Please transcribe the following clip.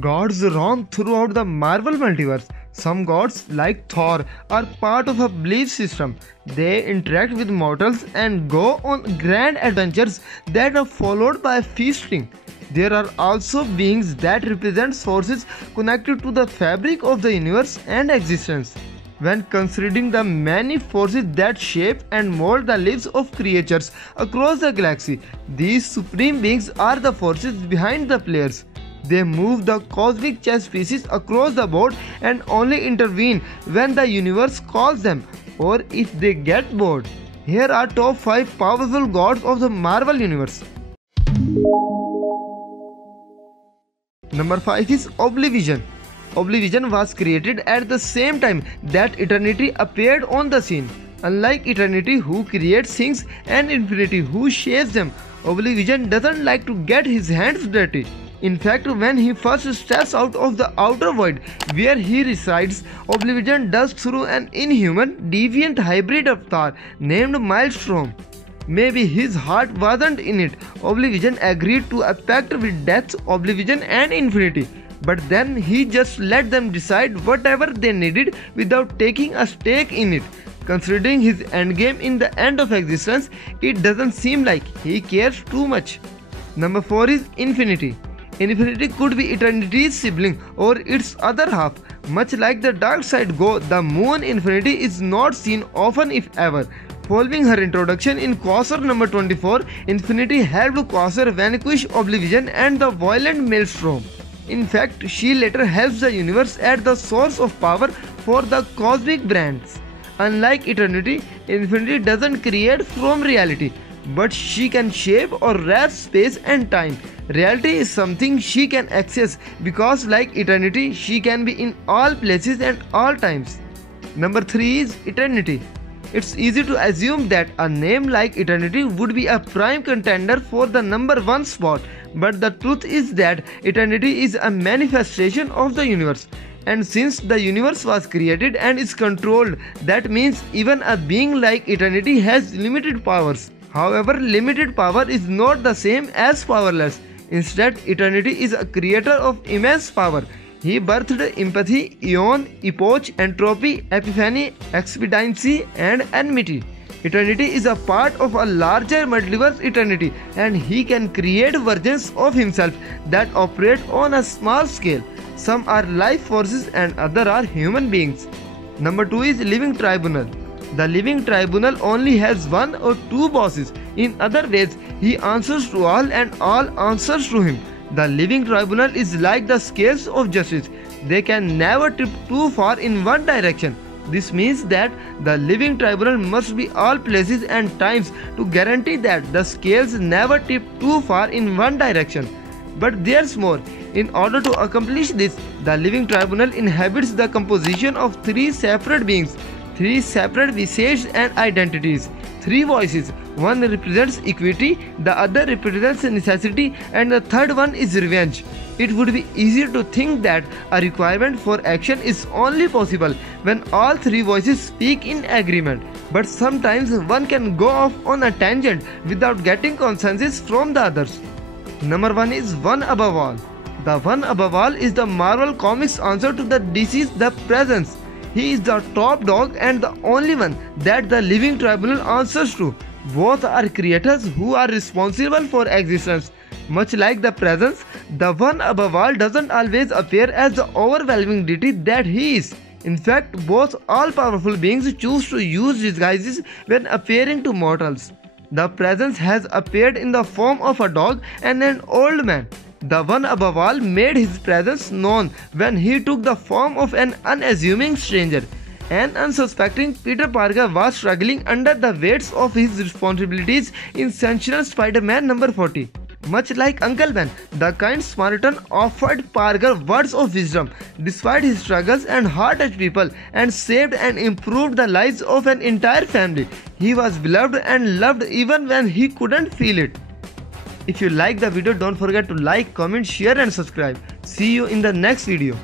Gods roam throughout the Marvel multiverse. Some gods, like Thor, are part of a belief system. They interact with mortals and go on grand adventures that are followed by feasting. There are also beings that represent forces connected to the fabric of the universe and existence. When considering the many forces that shape and mold the lives of creatures across the galaxy, these supreme beings are the forces behind the players. They move the cosmic chess pieces across the board and only intervene when the universe calls them or if they get bored. Here are top 5 powerful gods of the Marvel universe. Number 5 is Oblivion. Oblivion was created at the same time that Eternity appeared on the scene. Unlike Eternity, who creates things, and Infinity, who shapes them, Oblivion doesn't like to get his hands dirty. In fact, when he first steps out of the outer void where he resides, Oblivion does through an inhuman, deviant hybrid avatar named Maelstrom. Maybe his heart wasn't in it. Oblivion agreed to a pact with Death, Oblivion and Infinity. But then he just let them decide whatever they needed without taking a stake in it. Considering his endgame in the end of existence, it doesn't seem like he cares too much. Number 4 is Infinity. Infinity could be Eternity's sibling or its other half. Much like the dark side Go, the moon Infinity is not seen often if ever. Following her introduction in Quasar number 24, Infinity helped Quasar vanquish Oblivion and the violent Maelstrom. In fact, she later helps the universe at the source of power for the cosmic brands. Unlike Eternity, Infinity doesn't create from reality, but she can shape or wrap space and time. Reality is something she can access because, like Eternity, she can be in all places and all times. Number 3 is Eternity. It's easy to assume that a name like Eternity would be a prime contender for the number 1 spot, but the truth is that Eternity is a manifestation of the universe. And since the universe was created and is controlled, that means even a being like Eternity has limited powers. However, limited power is not the same as powerless. Instead, Eternity is a creator of immense power. He birthed empathy, eon, epoch, entropy, epiphany, expediency, and enmity. Eternity is a part of a larger multiverse Eternity, and he can create versions of himself that operate on a small scale. Some are life forces and others are human beings. Number 2 is Living Tribunal. The Living Tribunal only has 1 or 2 bosses. In other ways, he answers to all and all answers to him. The Living Tribunal is like the scales of justice. They can never tip too far in one direction. This means that the Living Tribunal must be all places and times to guarantee that the scales never tip too far in one direction. But there's more. In order to accomplish this, the Living Tribunal inhabits the composition of 3 separate beings, 3 separate visages and identities, 3 voices. One represents equity, the other represents necessity, and the third one is revenge. It would be easier to think that a requirement for action is only possible when all 3 voices speak in agreement. But sometimes one can go off on a tangent without getting consensus from the others. Number 1 is One Above All. The One Above All is the Marvel Comics answer to the DC's The Presence. He is the top dog and the only one that the Living Tribunal answers to. Both are creators who are responsible for existence. Much like the Presence, the One Above All doesn't always appear as the overwhelming deity that he is. In fact, both all-powerful beings choose to use disguises when appearing to mortals. The Presence has appeared in the form of a dog and an old man. The One Above All made his presence known when he took the form of an unassuming stranger. An unsuspecting Peter Parker was struggling under the weights of his responsibilities in Sensational Spider-Man number 40. Much like Uncle Ben, the kind Smartan offered Parker words of wisdom despite his struggles and hard-touched people, and saved and improved the lives of an entire family. He was beloved and loved even when he couldn't feel it. If you like the video, don't forget to like, comment, share and subscribe. See you in the next video.